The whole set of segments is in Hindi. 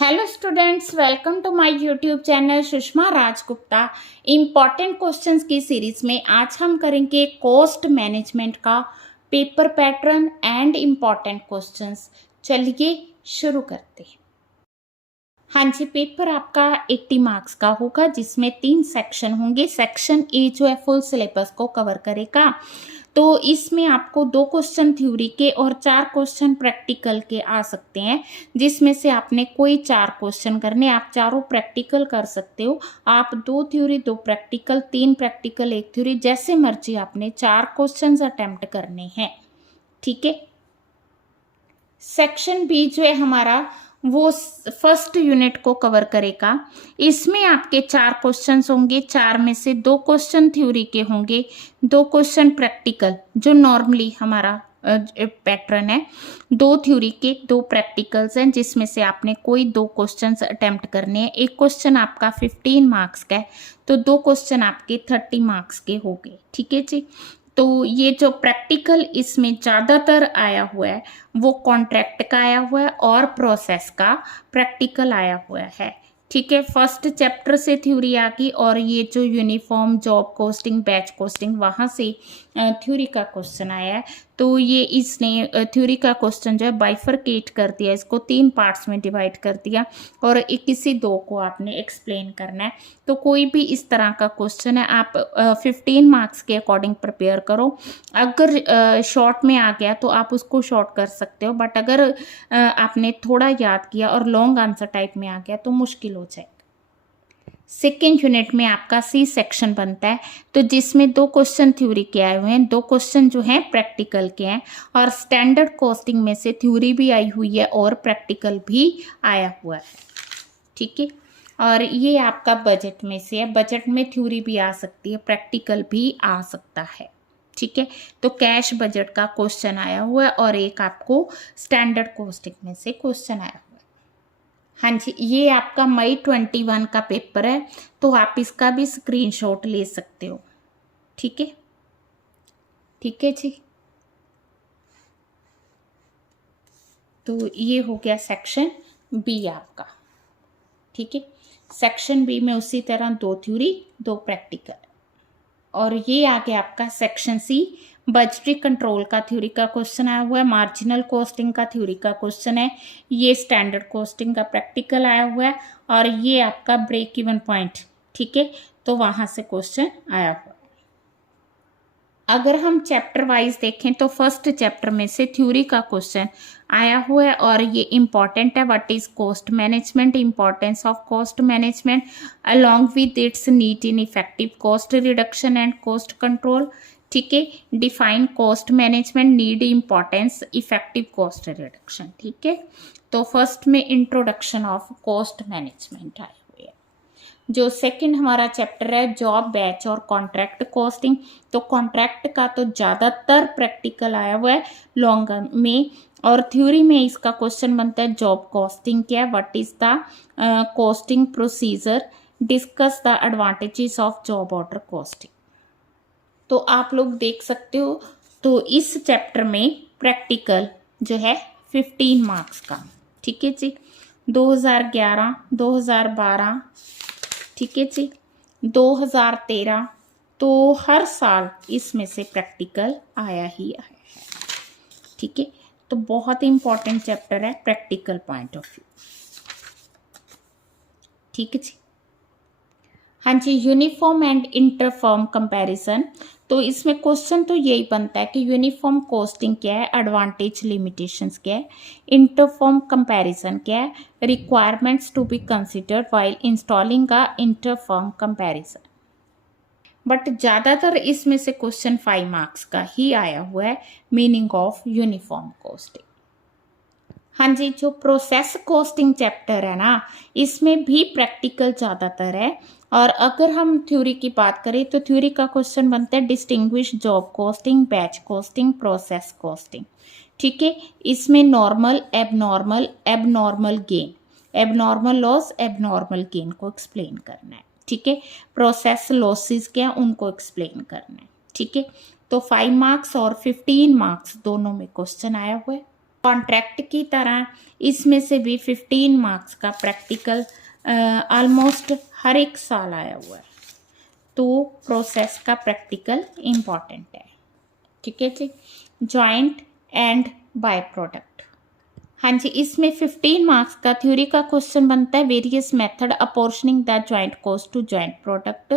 Hello students, welcome to my YouTube channel Sushma Rajgupta. Important questions की सीरीज में आज हम करेंगे कॉस्ट मैनेजमेंट का paper pattern and important questions. चलिए शुरू करते हैं। हाँ जी, पेपर आपका 80 मार्क्स का होगा जिसमें 3 सेक्शन होंगे। सेक्शन ए जो है फुल सिलेबस को कवर करेगा, तो इसमें आपको 2 क्वेश्चन थ्योरी के और 4 क्वेश्चन प्रैक्टिकल के आ सकते हैं, जिसमें से आपने कोई 4 क्वेश्चन करने, आप चारों प्रैक्टिकल कर सकते हो। आप 2 थ्योरी 2 प्रैक्टिकल, 3 प्रैक्टिकल 1 थ्योरी, जैसे मर्जी आपने 4 क्वेश्चन अटेम्प्ट करने हैं। ठीक है। सेक्शन बी जो है हमारा वो फर्स्ट यूनिट को कवर करेगा। इसमें आपके 4 क्वेश्चंस होंगे, 4 में से 2 क्वेश्चन थ्योरी के होंगे, 2 क्वेश्चन प्रैक्टिकल, जो नॉर्मली हमारा पैटर्न है। 2 थ्योरी के 2 प्रैक्टिकल्स हैं, जिसमें से आपने कोई 2 क्वेश्चंस अटेम्प्ट करने हैं। एक क्वेश्चन आपका 15 मार्क्स का है, तो 2 क्वेश्चन आपके 30 मार्क्स के हो गए। ठीक है जी। तो ये जो प्रैक्टिकल इसमें ज़्यादातर आया हुआ है वो कॉन्ट्रैक्ट का आया हुआ है और प्रोसेस का प्रैक्टिकल आया हुआ है। ठीक है। फर्स्ट चैप्टर से थ्योरी आ गई, और ये जो uniform job costing batch costing वहाँ से थ्योरी का क्वेश्चन आया है। तो ये इसने थ्योरी का क्वेश्चन जो है बाइफरकेट कर दिया, इसको 3 पार्ट्स में डिवाइड कर दिया, और किसी 2 को आपने एक्सप्लेन करना है। तो कोई भी इस तरह का क्वेश्चन है, आप 15 मार्क्स के अकॉर्डिंग प्रिपेयर करो। अगर शॉर्ट में आ गया तो आप उसको शॉर्ट कर सकते हो, बट अगर आपने थोड़ा याद किया और लॉन्ग आंसर टाइप में आ गया तो मुश्किल हो जाएगा। सेकेंड यूनिट में आपका सी सेक्शन बनता है, तो जिसमें 2 क्वेश्चन थ्योरी के आए हुए हैं, 2 क्वेश्चन जो हैं प्रैक्टिकल के हैं, और स्टैंडर्ड कॉस्टिंग में से थ्योरी भी आई हुई है और प्रैक्टिकल भी आया हुआ है। ठीक है। और ये आपका बजट में से है, बजट में थ्योरी भी आ सकती है, प्रैक्टिकल भी आ सकता है। ठीक है। तो कैश बजट का क्वेश्चन आया हुआ है, और एक आपको स्टैंडर्ड कॉस्टिंग में से क्वेश्चन आया हुआ है। हाँ जी, ये आपका मई 21 का पेपर है, तो आप इसका भी स्क्रीनशॉट ले सकते हो। ठीक है। ठीक है जी। तो ये हो गया सेक्शन बी आपका। ठीक है। सेक्शन बी में उसी तरह 2 थ्योरी 2 प्रैक्टिकल, और ये आ गया आपका सेक्शन सी। बजटरी कंट्रोल का थ्योरी का क्वेश्चन आया हुआ है, मार्जिनल कॉस्टिंग का थ्योरी का क्वेश्चन है, ये स्टैंडर्ड कॉस्टिंग का प्रैक्टिकल आया हुआ है, और ये आपका ब्रेक इवन पॉइंट। ठीक है। तो वहां से क्वेश्चन आया हुआ है। अगर हम चैप्टर वाइज देखें तो फर्स्ट चैप्टर में से थ्योरी का क्वेश्चन आया हुआ है, और ये इंपॉर्टेंट है। What is cost management, importance of cost management along with its need in effective cost reduction and cost control. ठीक है। Define cost management, need, importance, effective cost reduction. ठीक है। तो फर्स्ट में इंट्रोडक्शन ऑफ कॉस्ट मैनेजमेंट आया। जो सेकंड हमारा चैप्टर है जॉब बैच और कॉन्ट्रैक्ट कॉस्टिंग, तो कॉन्ट्रैक्ट का तो ज़्यादातर प्रैक्टिकल आया हुआ है लॉन्ग में, और थ्योरी में इसका क्वेश्चन बनता है जॉब कॉस्टिंग क्या है, what is the costing procedure, discuss the advantages of job order costing. तो आप लोग देख सकते हो, तो इस चैप्टर में प्रैक्टिकल जो है 15 मार्क्स का। ठीक है जी। 2011, 2012, ठीक है जी, 2013, तो हर साल इसमें से प्रैक्टिकल आया ही आया है। ठीक है। तो बहुत इंपॉर्टेंट चैप्टर है प्रैक्टिकल पॉइंट ऑफ व्यू। ठीक है जी। हाँ जी, यूनिफॉर्म एंड इंटरफॉर्म कंपैरिजन, तो इसमें क्वेश्चन तो यही बनता है कि यूनिफॉर्म कॉस्टिंग क्या है, एडवांटेज लिमिटेशंस क्या है, इंटरफॉर्म कंपैरिजन क्या है, requirements to be considered while installing a interfirm comparison. But ज़्यादातर इसमें से क्वेश्चन 5 मार्क्स का ही आया हुआ है, मीनिंग ऑफ यूनिफॉर्म कॉस्टिंग। हाँ जी, जो प्रोसेस कॉस्टिंग चैप्टर है ना, इसमें भी प्रैक्टिकल ज़्यादातर है। और अगर हम थ्योरी की बात करें तो थ्योरी का क्वेश्चन बनता है distinguish job costing, batch costing, process costing. ठीक है। इसमें normal, abnormal, abnormal gain, abnormal loss, abnormal gain को एक्सप्लेन करना है। ठीक है। प्रोसेस लॉसेस क्या है उनको एक्सप्लेन करना है। ठीक है। तो 5 मार्क्स और 15 मार्क्स दोनों में क्वेश्चन आया हुआ है। कॉन्ट्रैक्ट की तरह इसमें से भी 15 मार्क्स का प्रैक्टिकल ऑलमोस्ट हर एक साल आया हुआ है, तो प्रोसेस का प्रैक्टिकल इम्पॉर्टेंट है। ठीक है जी। जॉइंट एंड बाय प्रोडक्ट, हाँ जी, इसमें 15 मार्क्स का थ्योरी का क्वेश्चन बनता है। Various method apportioning the joint cost to joint product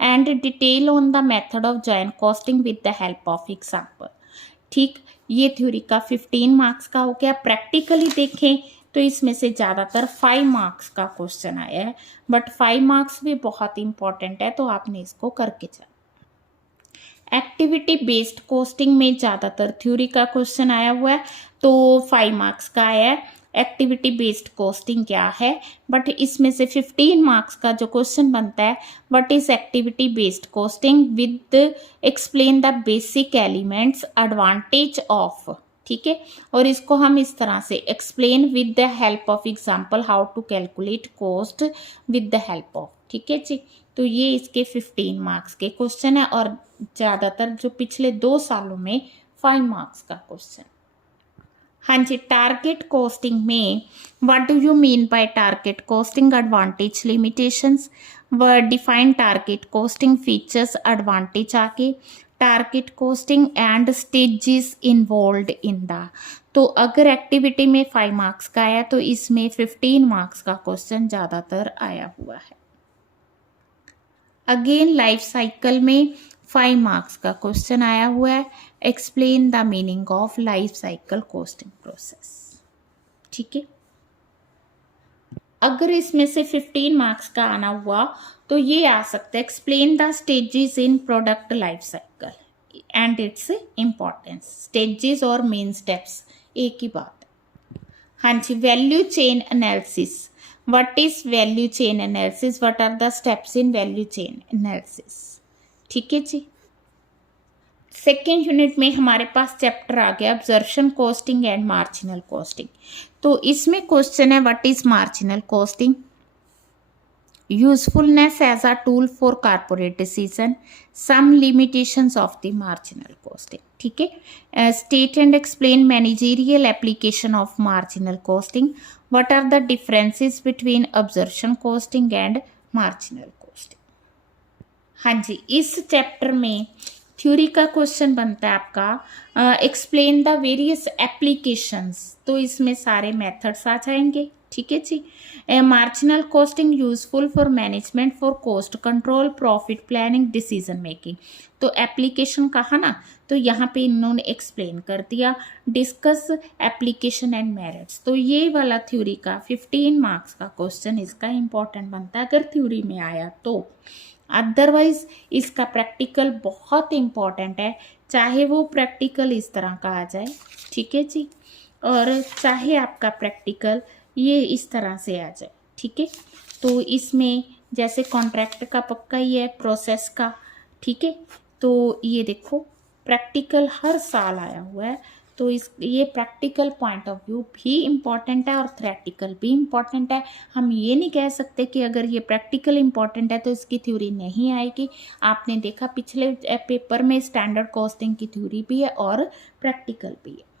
and detail on the method of joint costing with the help of example. ठीक, ये थ्योरी का 15 मार्क्स का हो गया। प्रैक्टिकली देखें तो इसमें से ज़्यादातर 5 मार्क्स का क्वेश्चन आया है, बट 5 मार्क्स भी बहुत इंपॉर्टेंट है, तो आपने इसको करके जाना। एक्टिविटी बेस्ड कॉस्टिंग में ज़्यादातर थ्योरी का क्वेश्चन आया हुआ है, तो 5 मार्क्स का आया है। एक्टिविटी बेस्ड कॉस्टिंग क्या है, बट इसमें से 15 मार्क्स का जो क्वेश्चन बनता है, what is activity based costing with explain the basic elements advantage of. ठीक है, और इसको हम इस तरह से explain with the help of example, how to calculate cost with the help of. ठीक है जी, तो ये इसके 15 मार्क्स के क्वेश्चन है, और ज़्यादातर जो पिछले 2 सालों में 5 मार्क्स का क्वेश्चन। हाँ जी, टारगेट कॉस्टिंग में what do you mean by target costing, advantage, limitations, व define target costing, features, advantage आके target costing and stages involved in the. तो अगर एक्टिविटी में 5 मार्क्स का आया, तो इसमें 15 मार्क्स का क्वेश्चन ज़्यादातर आया हुआ है। अगेन लाइफ साइकिल में 5 मार्क्स का क्वेश्चन आया हुआ है। Explain the meaning of life cycle costing process. ठीक है, अगर इसमें से 15 मार्क्स का आना हुआ, तो ये आ सकता है explain the stages in product life cycle and its importance. Stages और मेन स्टेप्स एक ही बात है। हाँ जी, value chain analysis, what is value chain analysis, what are the steps in value chain analysis। ठीक है जी। सेकेंड यूनिट में हमारे पास चैप्टर आ गया absorption costing and marginal costing. तो इसमें क्वेश्चन है what is marginal costing, usefulness as a tool for corporate decision, some limitations of the marginal costing. ठीक है, state and explain managerial application of marginal costing, what are the differences between absorption costing and marginal costing। हाँ जी, इस चैप्टर में थ्योरी का क्वेश्चन बनता है आपका एक्सप्लेन द वेरियस एप्लीकेशंस, तो इसमें सारे मेथड्स आ जाएंगे। ठीक है जी। Marginal costing useful for management for cost control, profit planning, decision making. तो एप्लीकेशन कहा ना, तो यहाँ पे इन्होंने एक्सप्लेन कर दिया। डिस्कस एप्लीकेशन एंड मेरिट्स, तो ये वाला थ्योरी का 15 मार्क्स का क्वेश्चन इसका इंपॉर्टेंट बनता है अगर थ्योरी में आया तो। अदरवाइज इसका प्रैक्टिकल बहुत इंपॉर्टेंट है, चाहे वो प्रैक्टिकल इस तरह का आ जाए। ठीक है जी, और चाहे आपका प्रैक्टिकल ये इस तरह से आ जाए। ठीक है, तो इसमें जैसे कॉन्ट्रैक्ट का पक्का ही है, प्रोसेस का। ठीक है, तो ये देखो प्रैक्टिकल हर साल आया हुआ है, तो ये प्रैक्टिकल पॉइंट ऑफ व्यू भी इम्पॉर्टेंट है और थ्योरेटिकल भी इम्पॉर्टेंट है। हम ये नहीं कह सकते कि अगर ये प्रैक्टिकल इम्पॉर्टेंट है तो इसकी थ्योरी नहीं आएगी। आपने देखा पिछले पेपर में स्टैंडर्ड कॉस्टिंग की थ्योरी भी है और प्रैक्टिकल भी है।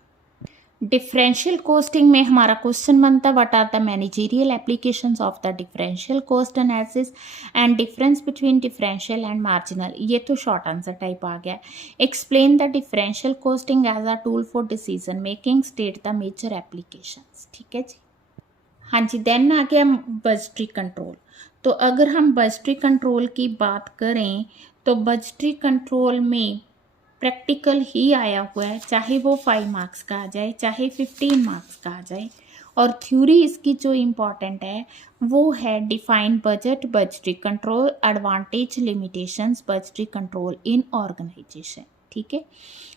डिफरेंशियल कॉस्टिंग में हमारा क्वेश्चन बनता है what are the managerial applications of the differential cost analysis and difference between differential and marginal. ये तो शॉर्ट आंसर टाइप आ गया। Explain the differential costing as a tool for decision making, state the major applications. ठीक है जी। हाँ जी, देन आ गया बजटरी कंट्रोल। तो अगर हम बजटरी कंट्रोल की बात करें तो बजटरी कंट्रोल में प्रैक्टिकल ही आया हुआ है, चाहे वो 5 मार्क्स का आ जाए चाहे 15 मार्क्स का आ जाए। और थ्योरी इसकी जो इम्पॉर्टेंट है वो है define budget, budgetary control, advantage, limitations, budgetary control in organisation. ठीक है,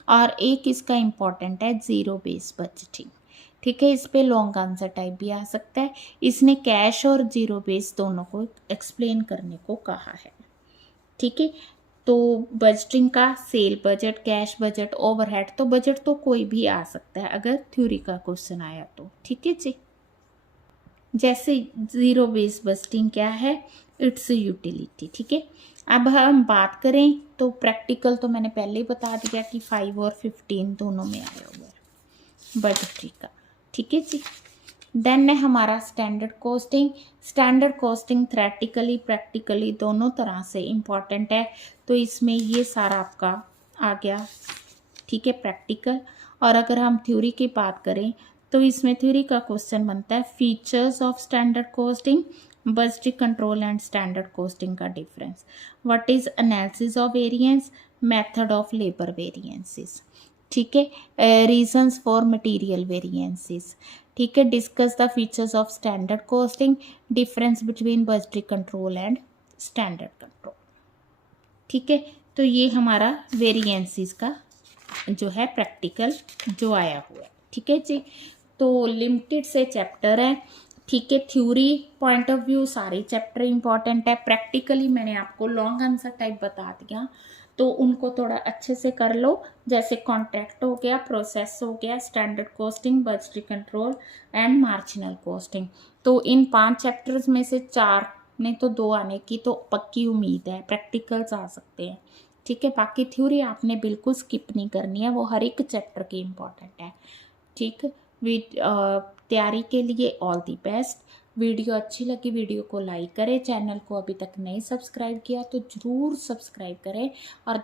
और एक इसका इम्पॉर्टेंट है जीरो बेस बजटिंग। ठीक है, इस पे लॉन्ग आंसर टाइप भी आ सकता है। इसने कैश और जीरो बेस दोनों को एक्सप्लेन करने को कहा है। ठीक है, तो बजटिंग का cell budget, cash budget, overhead, तो बजट तो कोई भी आ सकता है अगर थ्योरी का क्वेश्चन आया तो। ठीक है जी। जैसे जीरो बेस बजटिंग क्या है, इट्स यूटिलिटी। ठीक है, अब हम बात करें तो प्रैक्टिकल तो मैंने पहले ही बता दिया कि 5 और 15 दोनों में आया हुआ है। बजटरी का, ठीक है जी। देन है हमारा स्टैंडर्ड कॉस्टिंग थ्योरेटिकली प्रैक्टिकली दोनों तरह से इम्पॉर्टेंट है, तो इसमें ये सारा आपका आ गया, ठीक है, प्रैक्टिकल। और अगर हम थ्योरी की बात करें तो इसमें थ्योरी का क्वेश्चन बनता है features of standard costing, budgetary control and standard costing का difference, what is analysis of variance, method of labour variances, ठीक है, रीजंस फॉर मटेरियल वेरिएंसेस, ठीक है, discuss the features of standard costing, difference between budgetary control and standard control, ठीक है। तो ये हमारा वेरिएंसेस का जो है प्रैक्टिकल जो आया हुआ है, ठीक है जी। तो लिमिटेड से चैप्टर है, ठीक है। थ्योरी पॉइंट ऑफ व्यू सारे चैप्टर इंपॉर्टेंट है, प्रैक्टिकली मैंने आपको लॉन्ग आंसर टाइप बता दिया, तो उनको थोड़ा अच्छे से कर लो, जैसे कॉन्ट्रैक्ट हो गया, प्रोसेस हो गया, standard costing, budgetary control and marginal costing. तो इन 5 चैप्टर्स में से 4 नहीं तो 2 आने की तो पक्की उम्मीद है, प्रैक्टिकल्स आ सकते हैं, ठीक है। बाकी थ्योरी आपने बिल्कुल स्किप नहीं करनी है, वो हर एक चैप्टर की इम्पॉर्टेंट है, ठीक। तैयारी के लिए ऑल दी बेस्ट। वीडियो अच्छी लगी वीडियो को लाइक करें, चैनल को अभी तक नहीं सब्सक्राइब किया तो ज़रूर सब्सक्राइब करें और